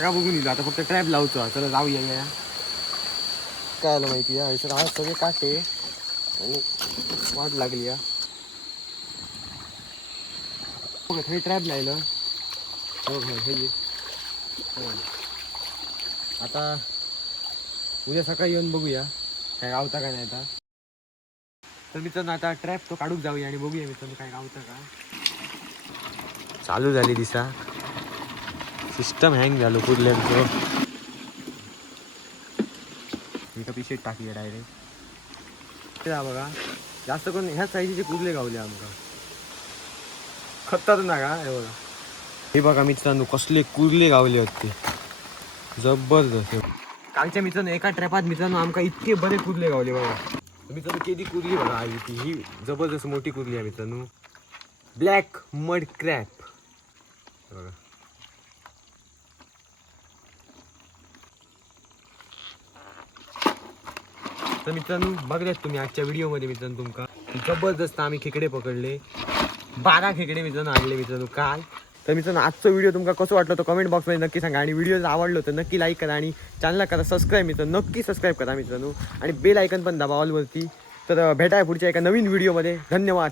का बघून येईल आता फक्त ट्रॅप लावतो. चला जाऊया या. काय आलं माहिती आहे सर, हा सगळे काटे आणि वाट लागली या. हे ट्रॅप लायलं हे. आता उद्या सकाळी येऊन बघूया काय गावता काय नाही. आता तर मित्रांनो आता ट्रॅप तो काढून जाऊया आणि बघूया मित्रांनो काय गावतं का. चालू झाली दिसा, सिस्टम हँग झालो कुर्ल्यांचं. मी का पिशेट टाकली डायरेक्ट बघा. जास्त करून ह्याच साईजचे कुर्ले गावले आमका खतरनाक ना का. हे बघा, हे बघा मित्रांनो कसले कुर्ले गावले होते जबरदस्त. कालच्या मित्रांनो एका ट्रॅपात मित्रांनो आमका इतके बरे कुर्ले गावले बघा. मित्रांनो केली कुर्ली बघा आई ती, ही जबरदस्त मोठी कुर्ली आहे मित्रांनो. ब्लॅक मड क्रॅप बघा. तर मित्रांनो बघल्यात तुम्ही आजच्या व्हिडिओमध्ये मित्रांनो तुमका जबरदस्त आम्ही खेकडे पकडले. 12 खेकडे मित्रांनो आणले मित्रांनो काल. तर मित्रांनो आजचा व्हिडिओ तुमका कसं वाटलं तर कमेंट बॉक्समध्ये नक्की सांगा. आणि व्हिडिओ जर आवडलं तर नक्की लाईक करा आणि चॅनलला करा सबस्क्राईब मित्रांनो. नक्की सबस्क्राईब करा मित्रांनो आणि बेल आयकन पण दाबा ऑलवरती. तर भेटाय पुढच्या एका नवीन व्हिडिओमध्ये. धन्यवाद.